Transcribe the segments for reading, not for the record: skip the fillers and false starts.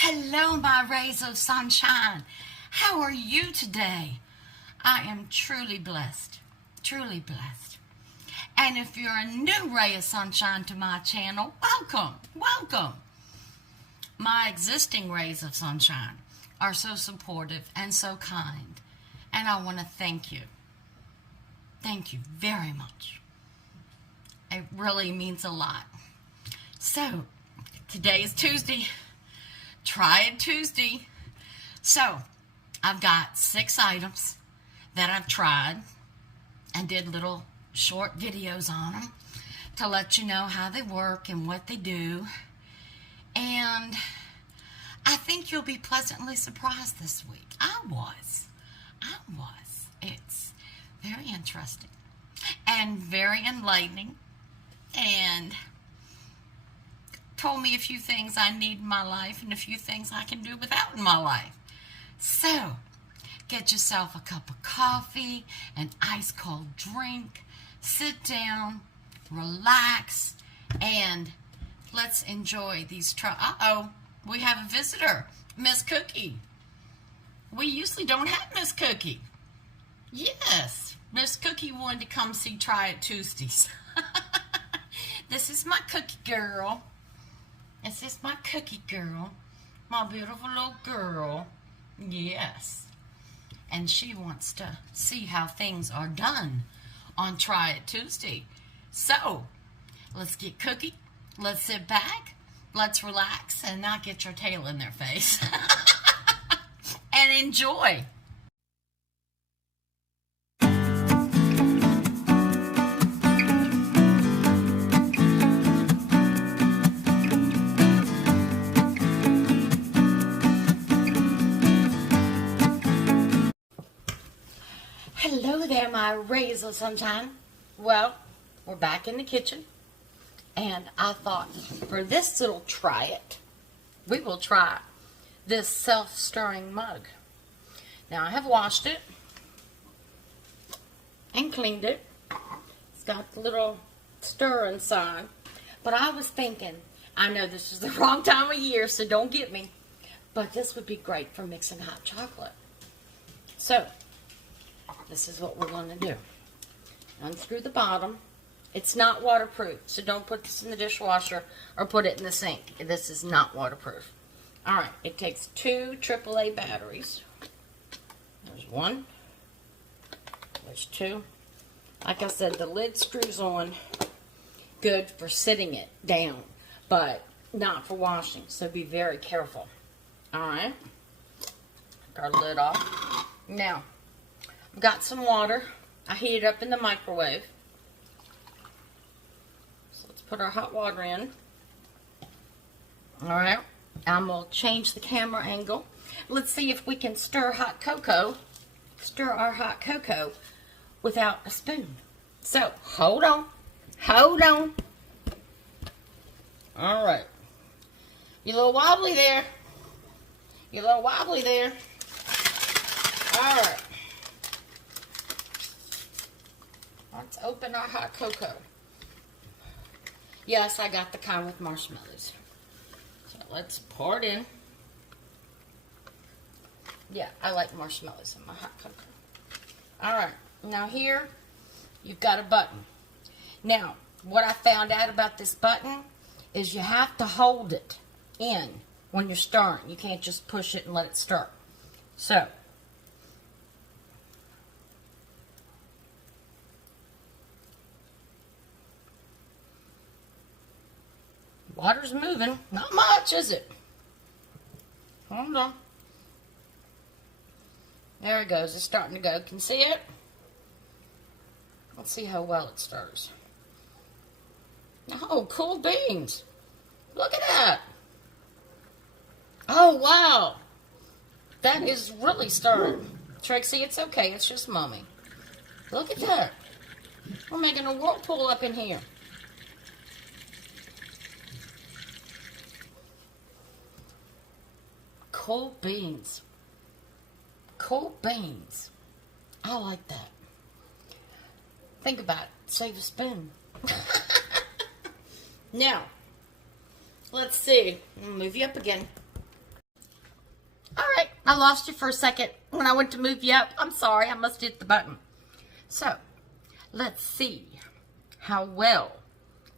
Hello, my rays of sunshine. How are you today? I am truly blessed. Truly blessed. And if you're a new ray of sunshine to my channel, welcome. Welcome. My existing rays of sunshine are so supportive and so kind. And I want to thank you. Thank you very much. It really means a lot. So, today is Tuesday. Try it Tuesday. So, I've got 6 items that I've tried and did little short videos on them to let you know how they work and what they do. And I think you'll be pleasantly surprised this week. I was. It's very interesting and very enlightening and told me a few things I need in my life and a few things I can do without in my life. So, get yourself a cup of coffee, an ice cold drink, sit down, relax, and let's enjoy these Uh-oh, we have a visitor, Miss Cookie. We usually don't have Miss Cookie. Yes, Miss Cookie wanted to come see Try It Tuesdays. This is my cookie girl. This is my cookie girl. My beautiful little girl. Yes. And she wants to see how things are done on Try It Tuesday. So, let's get Cookie. Let's sit back. Let's relax and not get your tail in their face. And enjoy. Hello there, my rays of sunshine. Well, we're back in the kitchen, and I thought for this little try it, we will try this self-stirring mug. Now, I have washed it and cleaned it. It's got the little stir inside, but I was thinking, I know this is the wrong time of year, so don't get me, but this would be great for mixing hot chocolate. So, this is what we're going to do. Unscrew the bottom. It's not waterproof, so don't put this in the dishwasher or put it in the sink. This is not waterproof. Alright, it takes 2 AAA batteries. There's 1. There's 2. Like I said, the lid screws on. Good for sitting it down, but not for washing, so be very careful. Alright. Take our lid off. Now, I've got some water. I heat it up in the microwave. So let's put our hot water in. Alright. I'm going to change the camera angle. Let's see if we can stir hot cocoa. Stir our hot cocoa without a spoon. So, hold on. Hold on. Alright. You're a little wobbly there. You're a little wobbly there. Alright. Let's open our hot cocoa. Yes, I got the kind with marshmallows. So let's pour it in. Yeah, I like marshmallows in my hot cocoa. Alright, now here you've got a button. Now, what I found out about this button is you have to hold it in when you're stirring. You can't just push it and let it stir. So, water's moving. Not much, is it? Hold on. There it goes. It's starting to go. Can you see it? Let's see how well it stirs. Oh, cool beans. Look at that. Oh, wow. That is really stirring. Trixie, it's okay. It's just Mommy. Look at that. We're making a whirlpool up in here. Cold beans. Cold beans. I like that. Think about it. Save a spoon. Now, let's see. I'll move you up again. I lost you for a second when I went to move you up. I'm sorry, I must hit the button. So, let's see how well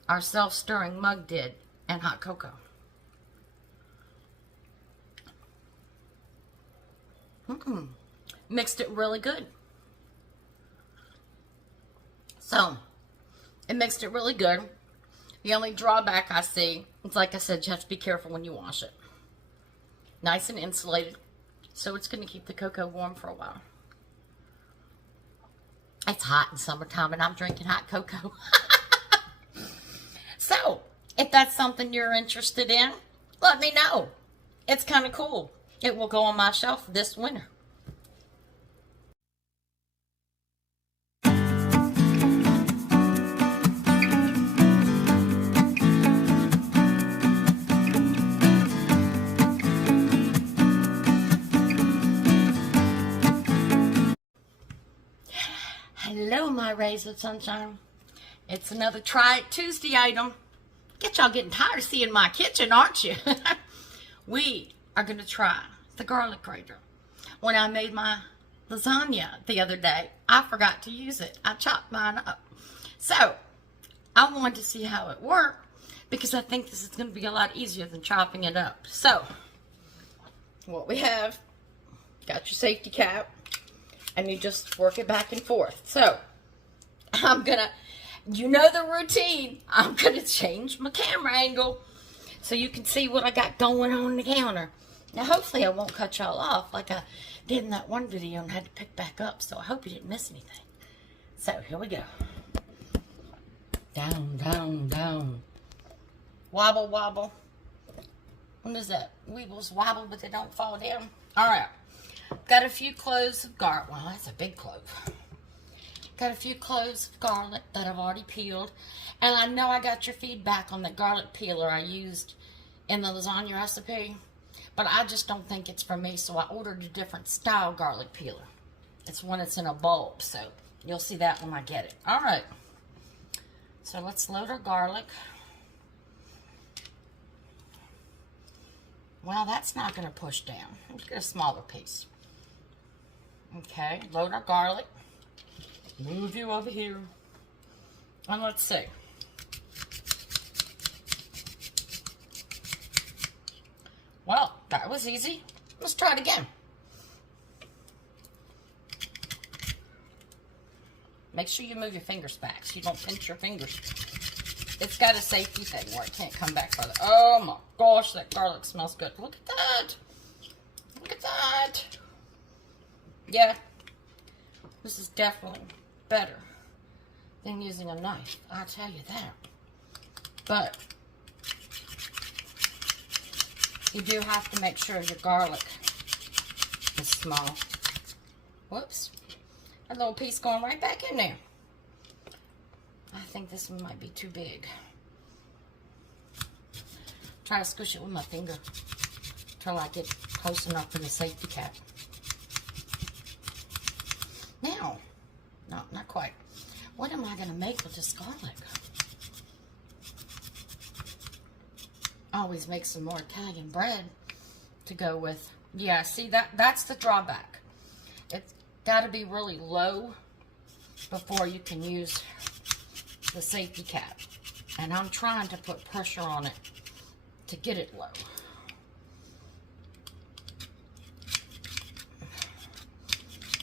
our self-stirring mug did in hot cocoa. Mixed it really good. So, it mixed it really good. The only drawback I see is, like I said, you have to be careful when you wash it. Nice and insulated, so it's going to keep the cocoa warm for a while. It's hot in summertime, and I'm drinking hot cocoa. So, if that's something you're interested in, let me know. It's kind of cool. It will go on my shelf this winter. Hello, my rays of sunshine. It's another Try It Tuesday item. Get y'all getting tired of seeing my kitchen, aren't you? We are going to try the garlic grater. When I made my lasagna the other day, I forgot to use it. I chopped mine up. So, I wanted to see how it worked because I think this is going to be a lot easier than chopping it up. So, what we have, got your safety cap, and you just work it back and forth. So, I'm going to, you know the routine, I'm going to change my camera angle so you can see what I got going on the counter. Now, hopefully I won't cut y'all off like I did in that one video and had to pick back up, so I hope you didn't miss anything. So, here we go. Down, down, down. Wobble, wobble. What is that? Weebles wobble, but they don't fall down. All right. Got a few cloves of garlic. Well, that's a big clove. Got a few cloves of garlic that I've already peeled. And I know I got your feedback on the garlic peeler I used in the lasagna recipe. But I just don't think it's for me, so I ordered a different style garlic peeler. It's one that's in a bulb, so you'll see that when I get it. All right. So let's load our garlic. Well, that's not going to push down. Let's get a smaller piece. Okay, load our garlic. Move you over here. And let's see. Well, that was easy. Let's try it again. Make sure you move your fingers back so you don't pinch your fingers. It's got a safety thing where it can't come back further. Oh my gosh, that garlic smells good. Look at that. Look at that. Yeah. This is definitely better than using a knife. I'll tell you that. But you do have to make sure your garlic is small. Whoops. A little piece going right back in there. I think this one might be too big. Try to squish it with my finger till I get close enough for the safety cap. Now, no, not quite. What am I going to make with this garlic? I always make some more Italian bread to go with. Yeah, see, that's the drawback. It's got to be really low before you can use the safety cap. And I'm trying to put pressure on it to get it low.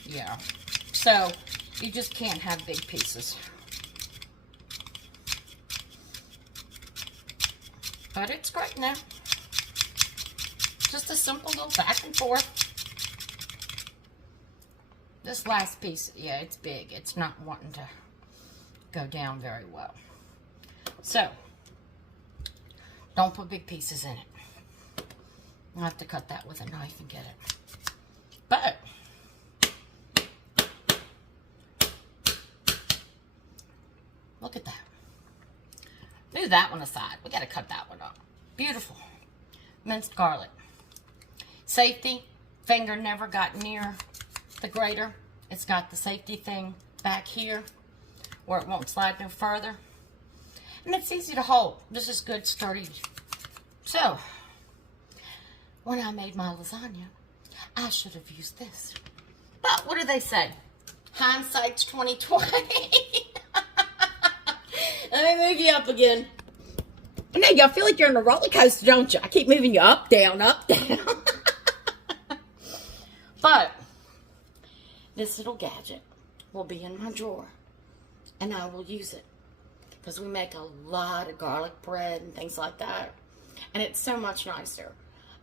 Yeah. So, you just can't have big pieces. But it's great now. Just a simple little back and forth. This last piece, yeah, it's big. It's not wanting to go down very well. So, don't put big pieces in it. I'll have to cut that with a knife and get it. But, look at that. Leave that one aside. We got to cut that one up. Beautiful. Minced garlic. Safety. Finger never got near the grater. It's got the safety thing back here where it won't slide no further. And it's easy to hold. This is good, sturdy. So, when I made my lasagna, I should have used this. But what do they say? Hindsight's 2020. Let me move you up again. Now y'all feel like you're on a roller coaster, don't you? I keep moving you up, down, up, down. But this little gadget will be in my drawer, and I will use it because we make a lot of garlic bread and things like that, and it's so much nicer.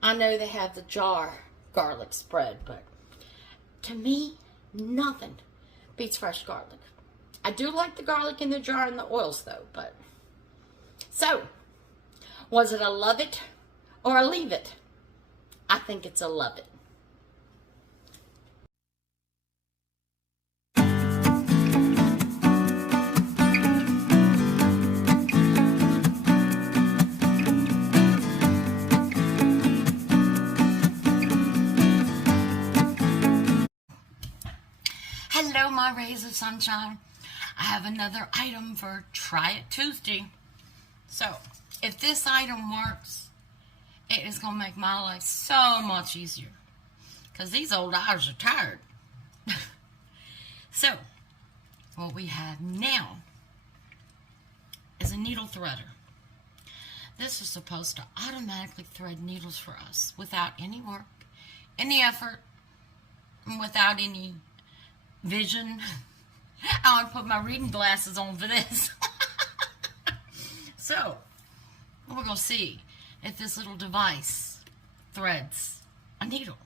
I know they have the jar garlic spread, but to me, nothing beats fresh garlic. I do like the garlic in the jar and the oils though, but so was it a love it or a leave it? I think it's a love it. Hello, my rays of sunshine. I have another item for Try It Tuesday. So, if this item works, it is going to make my life so much easier. Because these old eyes are tired. So, what we have now is a needle threader. This is supposed to automatically thread needles for us without any work, any effort, and without any vision. I want to put my reading glasses on for this. So, we're going to see if this little device threads a needle.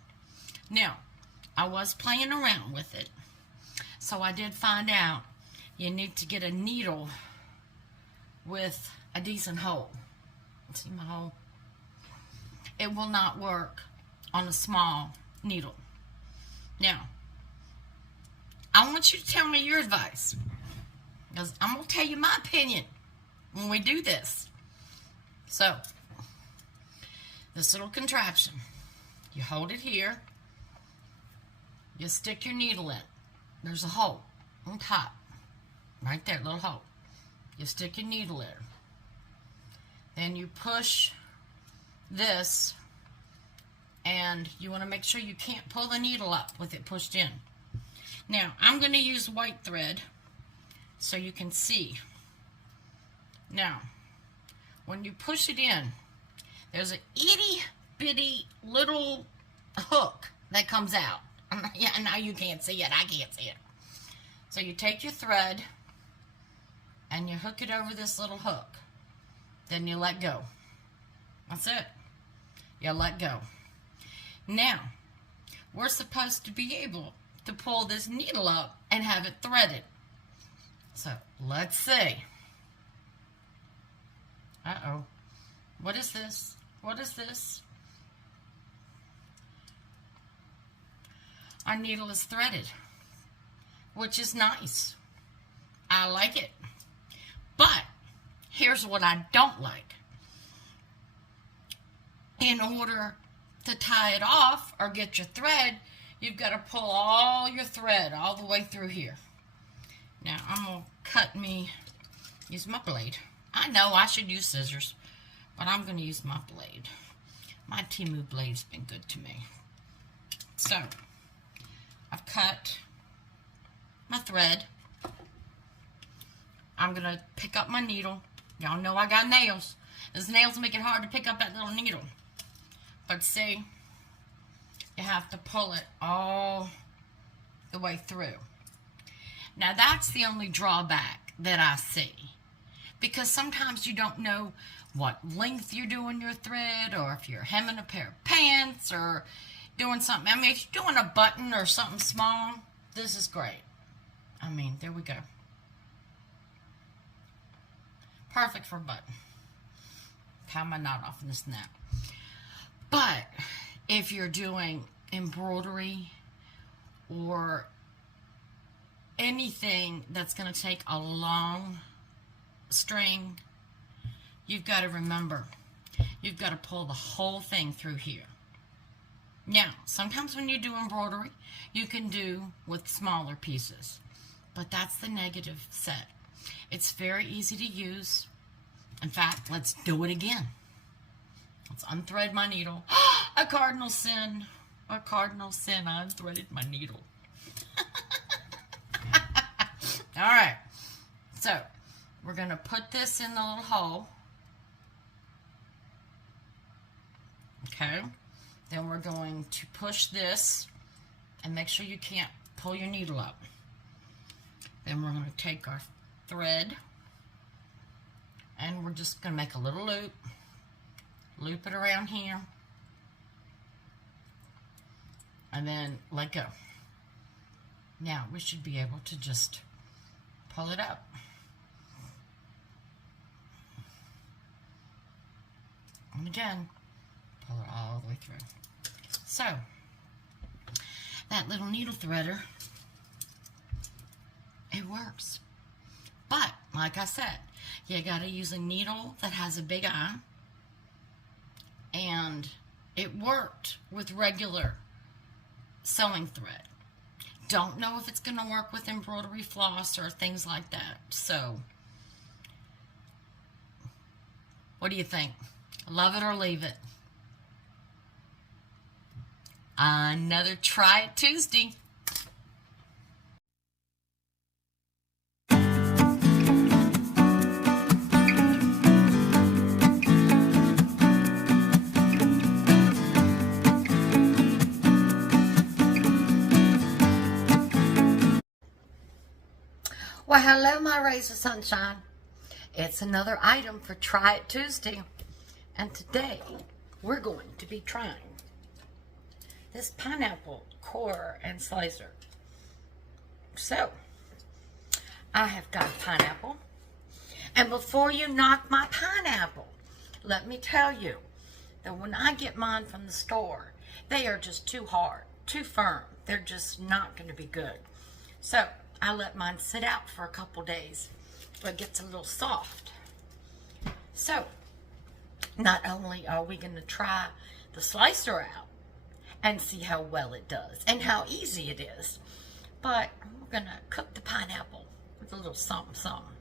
Now, I was playing around with it, so I did find out you need to get a needle with a decent hole. See my hole? It will not work on a small needle. Now, I want you to tell me your advice, because I'm going to tell you my opinion when we do this. So, this little contraption, you hold it here, you stick your needle in. There's a hole on top, right there, little hole. You stick your needle in. Then you push this, and you want to make sure you can't pull the needle up with it pushed in. Now, I'm going to use white thread so you can see. Now, when you push it in, there's an itty bitty little hook that comes out. Yeah, now you can't see it. I can't see it. So you take your thread and you hook it over this little hook. Then you let go. That's it. You let go. Now, we're supposed to be able to pull this needle up and have it threaded. So, let's see. Uh-oh. What is this? What is this? Our needle is threaded, which is nice. I like it. But, here's what I don't like. In order to tie it off or get your thread, you've got to pull all your thread all the way through here. Now, I'm going to use my blade. I know I should use scissors, but I'm going to use my blade. My Temu blade's been good to me. So, I've cut my thread. I'm going to pick up my needle. Y'all know I got nails. Those nails make it hard to pick up that little needle. But see, you have to pull it all the way through. Now that's the only drawback that I see, because sometimes you don't know what length you're doing your thread, or if you're hemming a pair of pants or doing something. I mean, if you're doing a button or something small, this is great. I mean, there we go. Perfect for a button. Tie my knot off in this and that. But if you're doing embroidery or anything that's going to take a long string, you've got to remember, you've got to pull the whole thing through here. Now, sometimes when you do embroidery, you can do with smaller pieces, but that's the negative set. It's very easy to use. In fact, let's do it again. Let's unthread my needle. A cardinal sin. a cardinal sin. I unthreaded my needle. All right. So, we're going to put this in the little hole. Okay. Then we're going to push this and make sure you can't pull your needle up. Then we're going to take our thread and we're just going to make a little loop. Loop it around here. And then let go. Now we should be able to just pull it up. And again, pull it all the way through. So, that little needle threader, it works. But, like I said, you gotta use a needle that has a big eye. And it worked with regular sewing thread. Don't know if it's going to work with embroidery floss or things like that. So, what do you think? Love it or leave it? Another Try It Tuesday. Well, hello, my rays of sunshine. It's another item for Try It Tuesday. And today, we're going to be trying this pineapple core and slicer. So, I have got a pineapple. And before you knock my pineapple, let me tell you that when I get mine from the store, they are just too hard, too firm. They're just not going to be good. So, I let mine sit out for a couple days so it gets a little soft. So, not only are we going to try the slicer out and see how well it does and how easy it is, but we're going to cook the pineapple with a little something, something.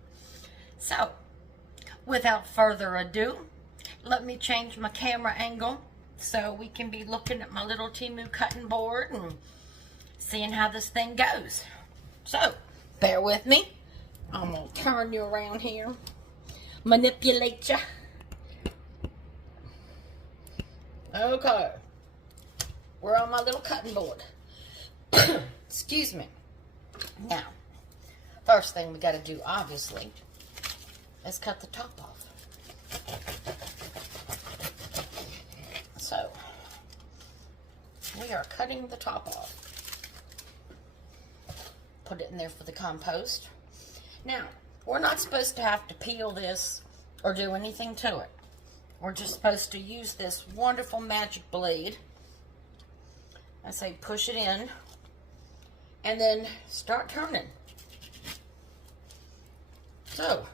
So, without further ado, let me change my camera angle so we can be looking at my little Temu cutting board and seeing how this thing goes. So, bear with me. I'm going to turn you around here. Manipulate you. Okay. We're on my little cutting board. Excuse me. Now, first thing we got to do, obviously, is cut the top off. So, we are cutting the top off. Put it in there for the compost. Now, we're not supposed to have to peel this or do anything to it. We're just supposed to use this wonderful magic blade. I say push it in and then start turning. So,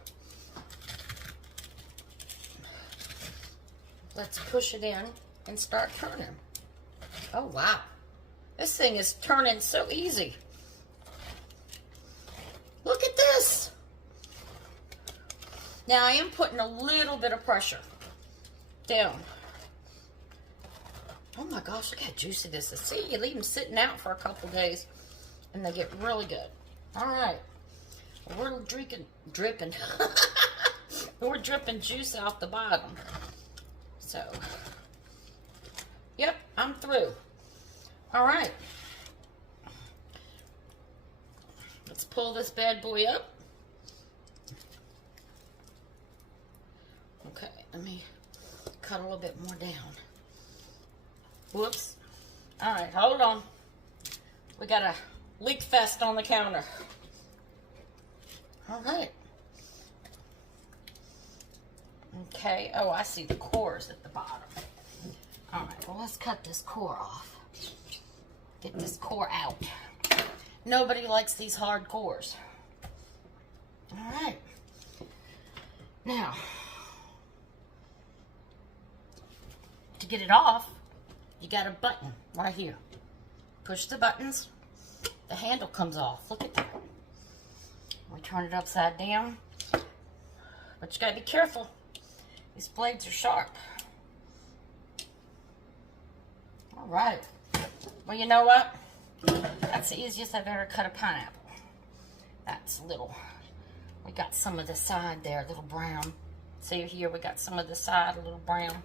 let's push it in and start turning. Oh, wow. This thing is turning so easy. Look at this. Now I am putting a little bit of pressure down. Oh my gosh, look how juicy this is. See, you leave them sitting out for a couple days and they get really good. All right. We're dripping. We're dripping juice off the bottom. So, yep, I'm through. All right. Let's pull this bad boy up. Okay, let me cut a little bit more down. Whoops. All right, hold on. We got a leak fest on the counter. All right. Okay, oh, I see the cores at the bottom. All right, well, let's cut this core off. Get this core out. Nobody likes these hard cores. All right. Now, to get it off, you got a button right here. Push the buttons, the handle comes off. Look at that. We turn it upside down, but you gotta be careful. These blades are sharp. All right. Well, you know what? That's the easiest I've ever cut a pineapple. That's little. We got some of the side there, a little brown. See here, we got some of the side, a little brown.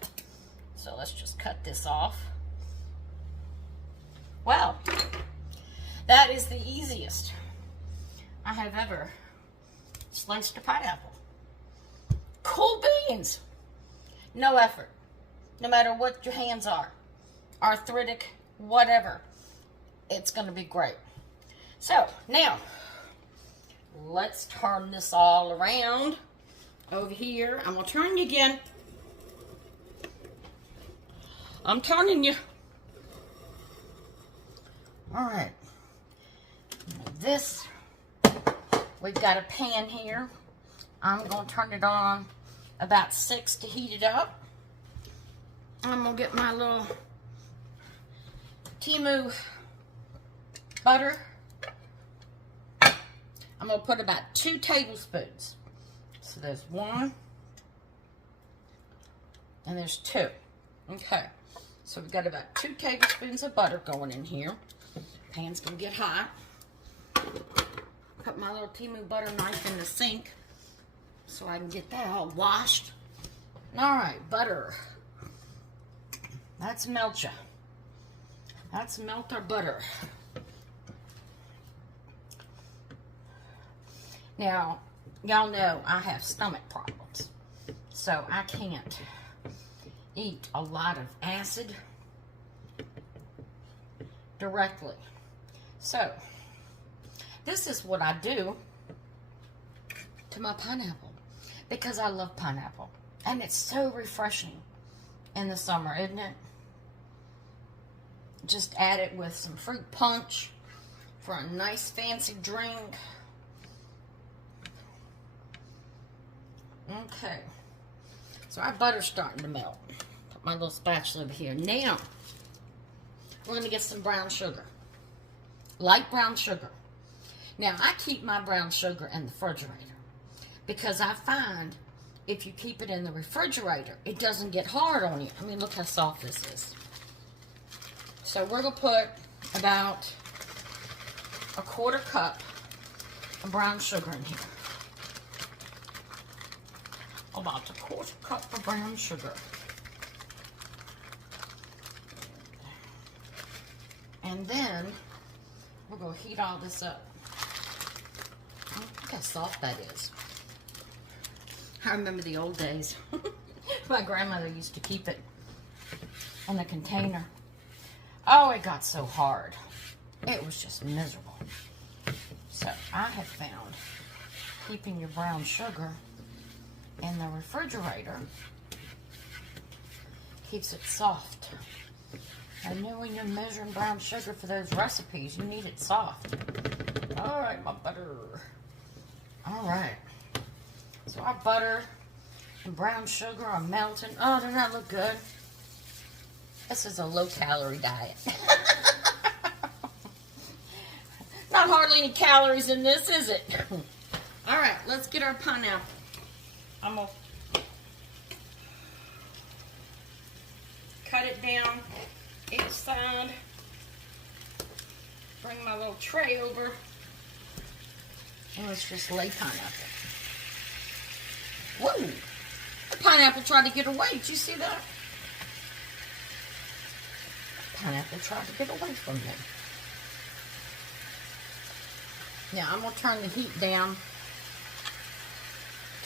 So let's just cut this off. Well, that is the easiest I have ever sliced a pineapple. Cool beans. No effort. No matter what your hands are. Arthritic, whatever. It's going to be great. So, now, let's turn this all around over here. I'm going to turn you again. I'm turning you. All right. This, we've got a pan here. I'm going to turn it on about 6 to heat it up. I'm going to get my little Temu butter. I'm going to put about 2 tablespoons. So there's 1 and there's 2. Okay. So we've got about 2 tablespoons of butter going in here. Pan's going to get hot. Put my little Temu butter knife in the sink so I can get that all washed. Alright, butter. Let's melt ya. Let's melt our butter. Now, y'all know I have stomach problems, so I can't eat a lot of acid directly. So, this is what I do to my pineapple because I love pineapple. And it's so refreshing in the summer, isn't it? Just add it with some fruit punch for a nice fancy drink. Okay, so our butter's starting to melt. Put my little spatula over here. Now, we're going to get some brown sugar. Light brown sugar. Now, I keep my brown sugar in the refrigerator because I find if you keep it in the refrigerator, it doesn't get hard on you. I mean, look how soft this is. So we're going to put about 1/4 cup of brown sugar in here. About 1/4 cup of brown sugar. And then we're going to heat all this up. Look how soft that is. I remember the old days. My grandmother used to keep it in a container. Oh, it got so hard. It was just miserable. So I have found keeping your brown sugar in the refrigerator keeps it soft. I know when you're measuring brown sugar for those recipes, you need it soft. All right, my butter. All right. So our butter and brown sugar are melting. Oh, doesn't that look good? This is a low-calorie diet. Not hardly any calories in this, is it? All right, let's get our pineapple. I'm going to cut it down each side. Bring my little tray over. And let's just lay pineapple. Whoa! The pineapple tried to get away. Did you see that? Pineapple tried to get away from me. Now I'm going to turn the heat down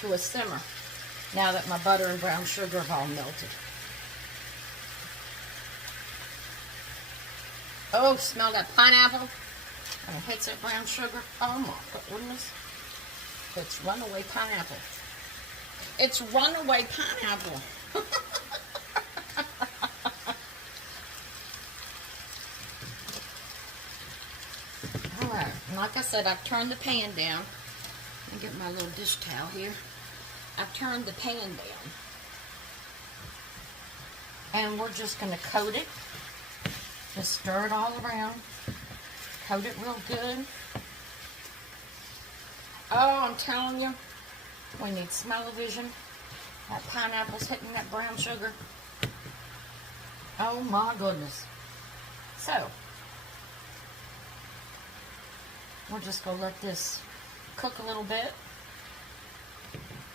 to a simmer now that my butter and brown sugar have all melted. Oh, smell that pineapple? And it hits that brown sugar. Oh my goodness. It's runaway pineapple. It's runaway pineapple. Alright, like I said, I've turned the pan down. Let me get my little dish towel here. I've turned the pan down. And we're just going to coat it. Just stir it all around. Coat it real good. Oh, I'm telling you, we need smell-o-vision. That pineapple's hitting that brown sugar. Oh my goodness. So, we're just going to let this cook a little bit.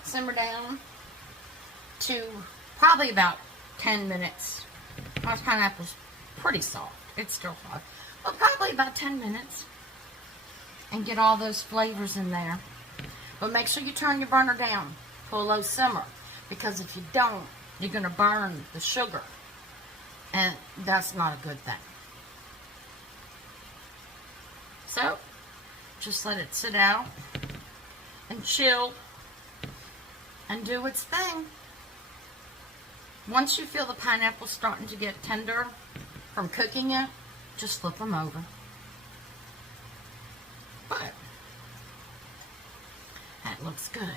Simmer down to probably about 10 minutes. My pineapple's pretty soft. It's still hot. But probably about 10 minutes. And get all those flavors in there. But make sure you turn your burner down to a low simmer. Because if you don't, you're going to burn the sugar. And that's not a good thing. So, just let it sit out and chill and do its thing. Once you feel the pineapple starting to get tender from cooking it, just flip them over. But that looks good.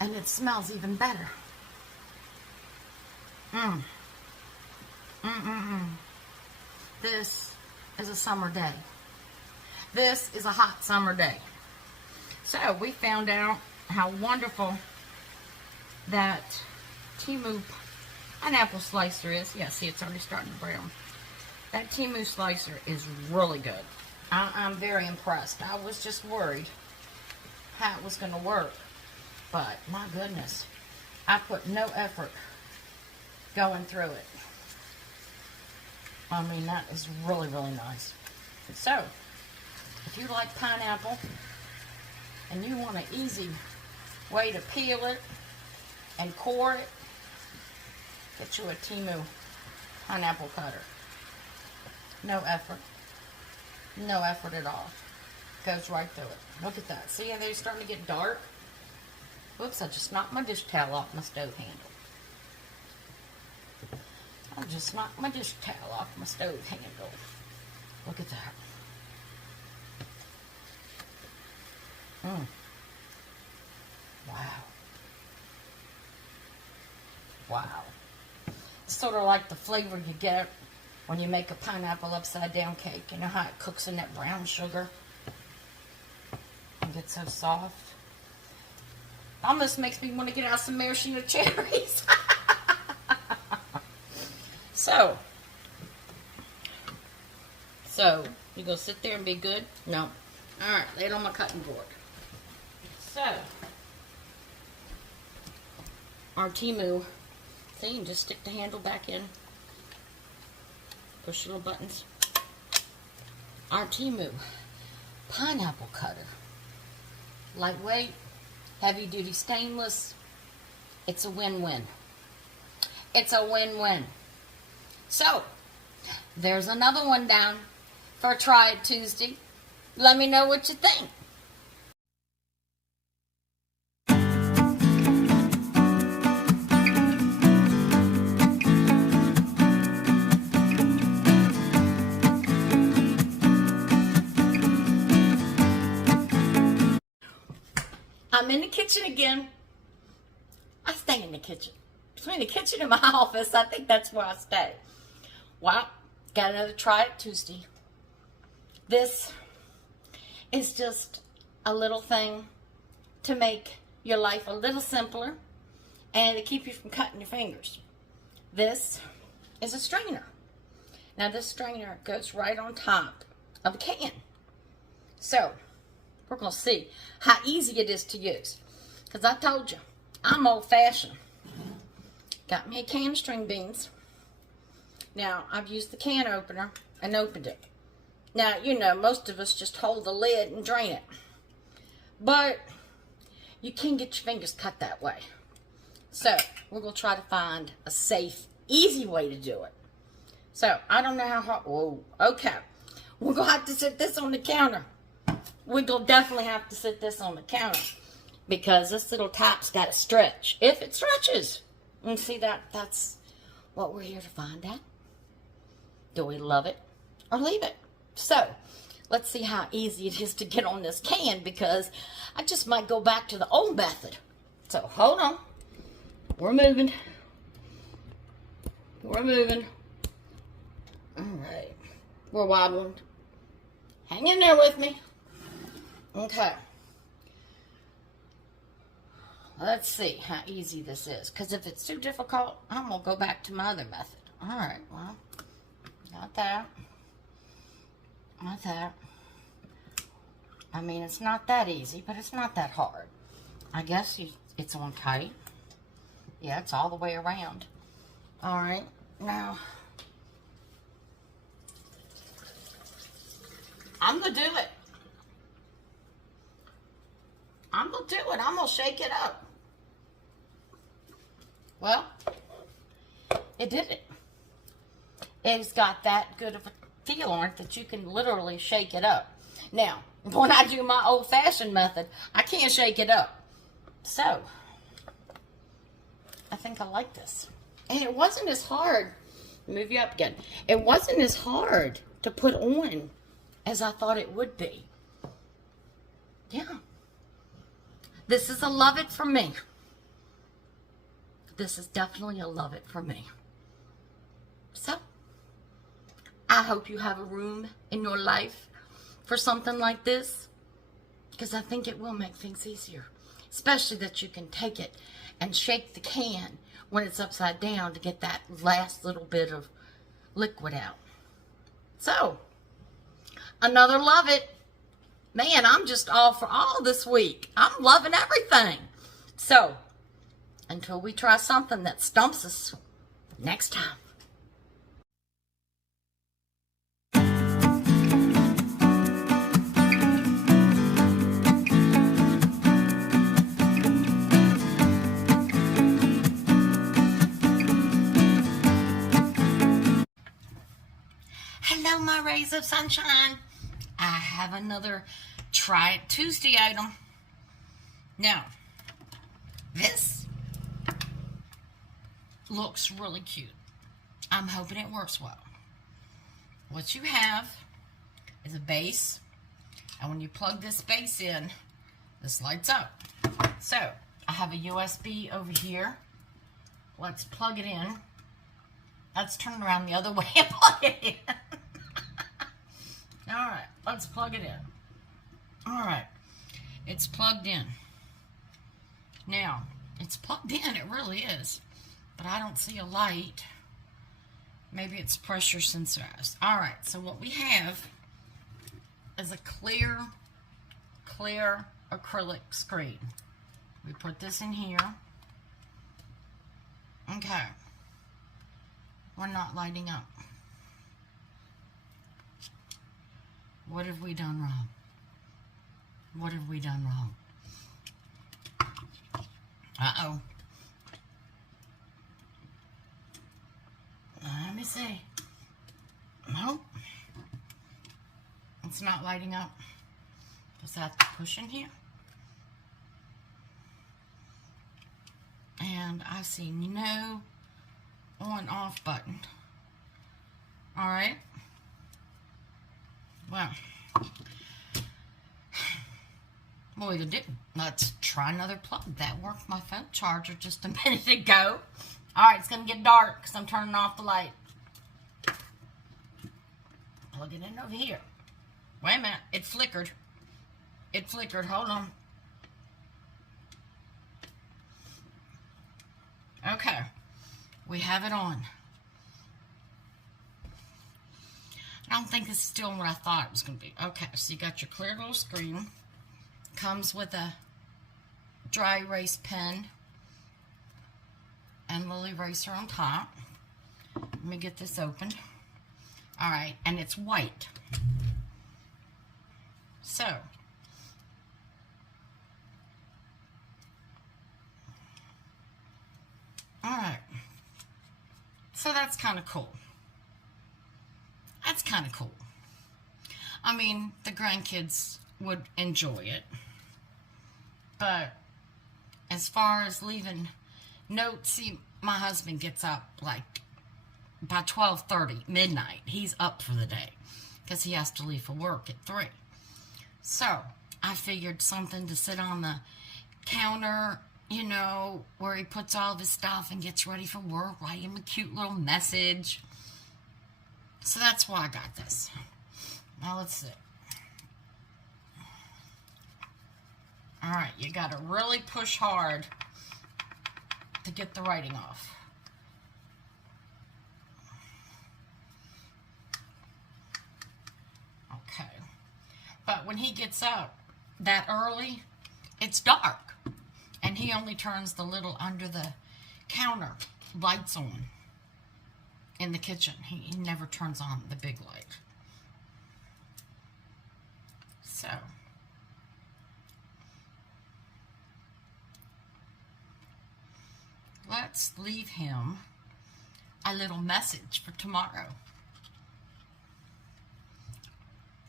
And it smells even better. This is a summer day. This is a hot summer day. So we found out how wonderful that Temu pineapple slicer is. Yeah, see, it's already starting to brown. That Temu slicer is really good. I'm very impressed. I was just worried how it was going to work. But, my goodness, I put no effort going through it. I mean, that is really, really nice. So, if you like pineapple and you want an easy way to peel it and core it, get you a Temu pineapple cutter. No effort. No effort at all. Goes right through it. Look at that. See how they're starting to get dark? Whoops, I just knocked my dish towel off my stove handle. I just knocked my dish towel off my stove handle. Look at that. Wow. Wow. It's sort of like the flavor you get when you make a pineapple upside down cake. You know how it cooks in that brown sugar and gets so soft? Almost makes me want to get out some maraschino cherries. So you gonna sit there and be good? No. Alright, lay it on my cutting board. So, our Temu, see, you can just stick the handle back in. Push the little buttons. Our Temu pineapple cutter. Lightweight, heavy duty stainless. It's a win-win. It's a win-win. So, there's another one down for Try It Tuesday. Let me know what you think. I'm in the kitchen again. I stay in the kitchen. Between the kitchen and my office, I think that's where I stay. Well, got another Try It Tuesday. This is just a little thing to make your life a little simpler and to keep you from cutting your fingers. This is a strainer. Now this strainer goes right on top of a can. So, we're going to see how easy it is to use. Because I told you, I'm old-fashioned. Got me a can of string beans. Now, I've used the can opener and opened it. Now, you know, most of us just hold the lid and drain it. But you can get your fingers cut that way. So, we're going to try to find a safe, easy way to do it. So, I don't know how hard... Whoa, okay. We're going to have to sit this on the counter. We're going to definitely have to sit this on the counter. Because this little top's got to stretch. If it stretches. And see, that's what we're here to find out. Do we love it or leave it? So, let's see how easy it is to get on this can, because I just might go back to the old method. So, hold on. We're moving. We're moving. Alright. We're wobbling. Hang in there with me. Okay. Let's see how easy this is. Because if it's too difficult, I'm going to go back to my other method. Alright, well, got that. Got that. I mean, it's not that easy, but it's not that hard. I guess it's on tight. Yeah, it's all the way around. All right, now I'm gonna do it. I'm gonna do it. I'm gonna shake it up. Well, it did it. It's got that good of a feel on it that you can literally shake it up. Now, when I do my old-fashioned method, I can't shake it up. So, I think I like this. And it wasn't as hard. Move you up again. It wasn't as hard to put on as I thought it would be. Yeah. This is a love it from me. This is definitely a love it from me. So, I hope you have a room in your life for something like this, because I think it will make things easier. Especially that you can take it and shake the can when it's upside down to get that last little bit of liquid out. So, another love it. Man, I'm just all for all this week. I'm loving everything. So, until we try something that stumps us next time. Hello, my rays of sunshine. I have another Try It Tuesday item. Now, this looks really cute. I'm hoping it works well. What you have is a base, and when you plug this base in, this lights up. So, I have a USB over here. Let's plug it in. Let's turn around the other way and plug it in. Alright, let's plug it in. Alright, it's plugged in. Now, it's plugged in, it really is. But I don't see a light. Maybe it's pressure sensorized. Alright, so what we have is a clear acrylic screen. We put this in here. Okay. We're not lighting up. What have we done wrong? What have we done wrong? Uh-oh. Let me see. Nope. It's not lighting up. Does that have to push in here? And I see no on-off button. Alright. Well, what we gonna do? Let's try another plug. That worked my phone charger just a minute ago. Alright, it's gonna get dark because I'm turning off the light. Plug it in over here. Wait a minute, it flickered. It flickered, hold on. Okay, we have it on. I don't think this is doing what I thought it was going to be. Okay, so you got your clear little screen. Comes with a dry erase pen and little eraser on top. Let me get this opened. Alright, and it's white. So, alright. So that's kind of cool. That's kind of cool. I mean, the grandkids would enjoy it. But as far as leaving notes, see, my husband gets up like by 12:30, midnight. He's up for the day because he has to leave for work at 3. So I figured something to sit on the counter, you know, where he puts all of his stuff and gets ready for work, write him a cute little message. So that's why I got this. Now let's see. Alright, you gotta really push hard to get the writing off. Okay. But when he gets up, that early, it's dark. And he only turns the little under the counter lights on in the kitchen. He never turns on the big light. So, let's leave him a little message for tomorrow.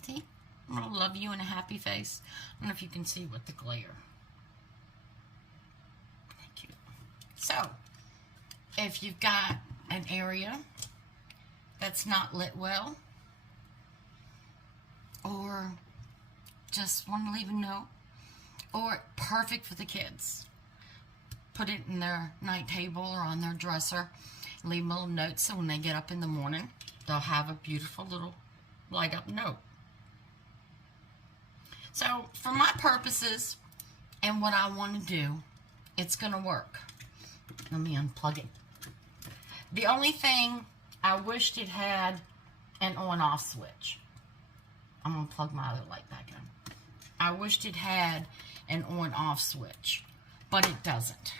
See? I'm going to love you and a happy face. I don't know if you can see with the glare. Thank you. So, if you've got an area that's not lit well, or just want to leave a note, or perfect for the kids, put it in their night table or on their dresser, leave them a little note so when they get up in the morning, they'll have a beautiful little light up note. So for my purposes and what I want to do, it's going to work. Let me unplug it. The only thing I wished it had an on-off switch. I'm going to plug my other light back in. I wished it had an on-off switch, but it doesn't.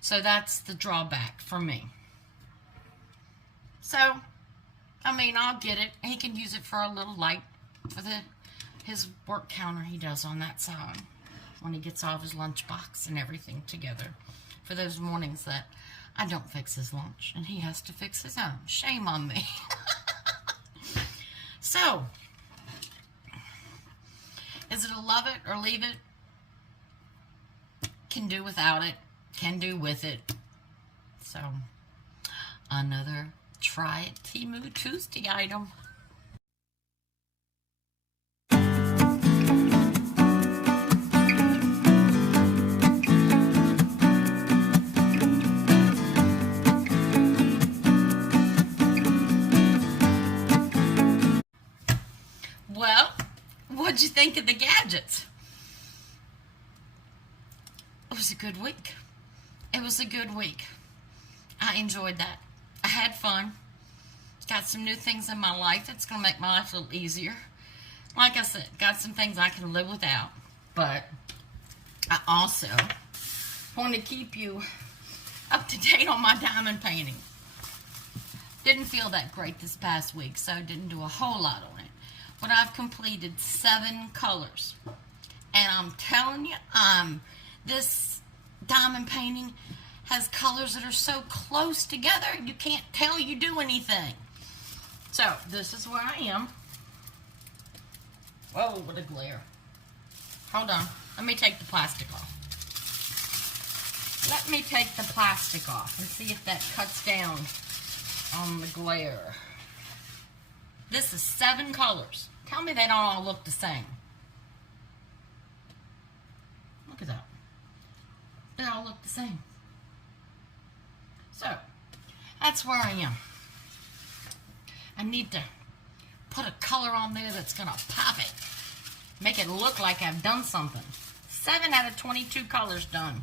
So that's the drawback for me. So, I mean, I'll get it. He can use it for a little light for his work counter he does on that side when he gets all of his lunch box and everything together for those mornings that I don't fix his lunch and he has to fix his own. Shame on me. So, is it a love it or leave it? Can do without it. Can do with it. So, another Try It Temu Tuesday item. Well, what'd you think of the gadgets? It was a good week. It was a good week. I enjoyed that. I had fun. Got some new things in my life that's going to make my life a little easier. Like I said, got some things I can live without. But I also want to keep you up to date on my diamond painting. Didn't feel that great this past week, so I didn't do a whole lot on it. But I've completed 7 colors. And I'm telling you, this diamond painting has colors that are so close together, you can't tell you do anything. So, this is where I am. Whoa, what a glare. Hold on. Let me take the plastic off. Let me take the plastic off and see if that cuts down on the glare. This is 7 colors. Tell me they don't all look the same. Look at that. They all look the same. So, that's where I am. I need to put a color on there that's going to pop it. Make it look like I've done something. 7 out of 22 colors done.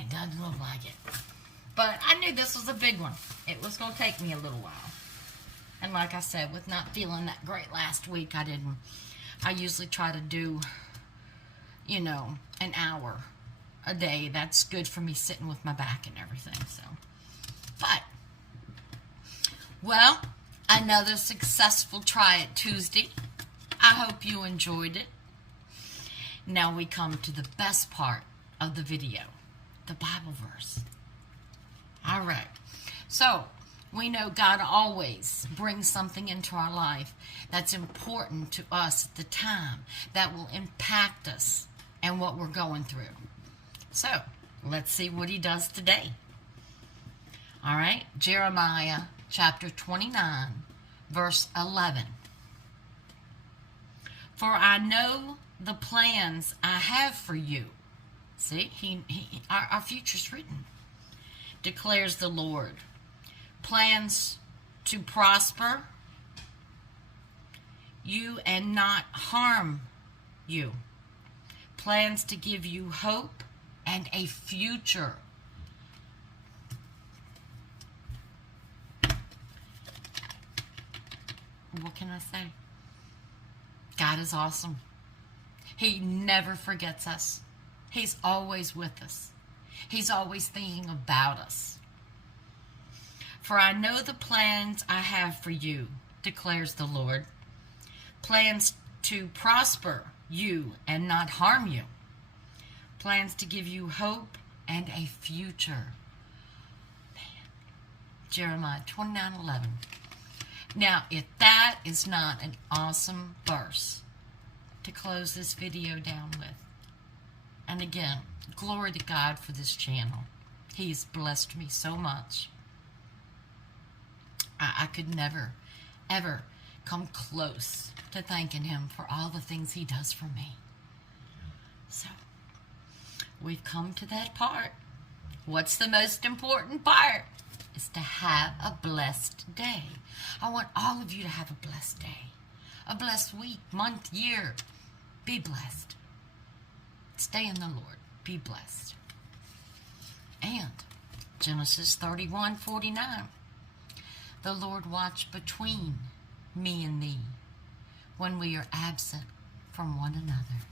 It doesn't look like it. But I knew this was a big one. It was going to take me a little while. And like I said, with not feeling that great last week, I usually try to do, you know, an hour a day. That's good for me sitting with my back and everything. So, but, well, another successful Try It Tuesday. I hope you enjoyed it. Now we come to the best part of the video, the Bible verse. All right. So, we know God always brings something into our life that's important to us at the time, that will impact us and what we're going through. So, let's see what he does today. All right, Jeremiah chapter 29, verse 11. For I know the plans I have for you. See, our future's written, declares the Lord. Plans to prosper you and not harm you. Plans to give you hope and a future. What can I say? God is awesome. He never forgets us. He's always with us. He's always thinking about us. For I know the plans I have for you, declares the Lord. Plans to prosper you and not harm you. Plans to give you hope and a future. Man. Jeremiah 29:11. Now, if that is not an awesome verse to close this video down with. And again, glory to God for this channel. He's blessed me so much. I could never, ever come close to thanking him for all the things he does for me. So, we've come to that part. What's the most important part? Is to have a blessed day. I want all of you to have a blessed day. A blessed week, month, year. Be blessed. Stay in the Lord. Be blessed. And Genesis 31:49. The Lord watch between me and thee when we are absent from one another.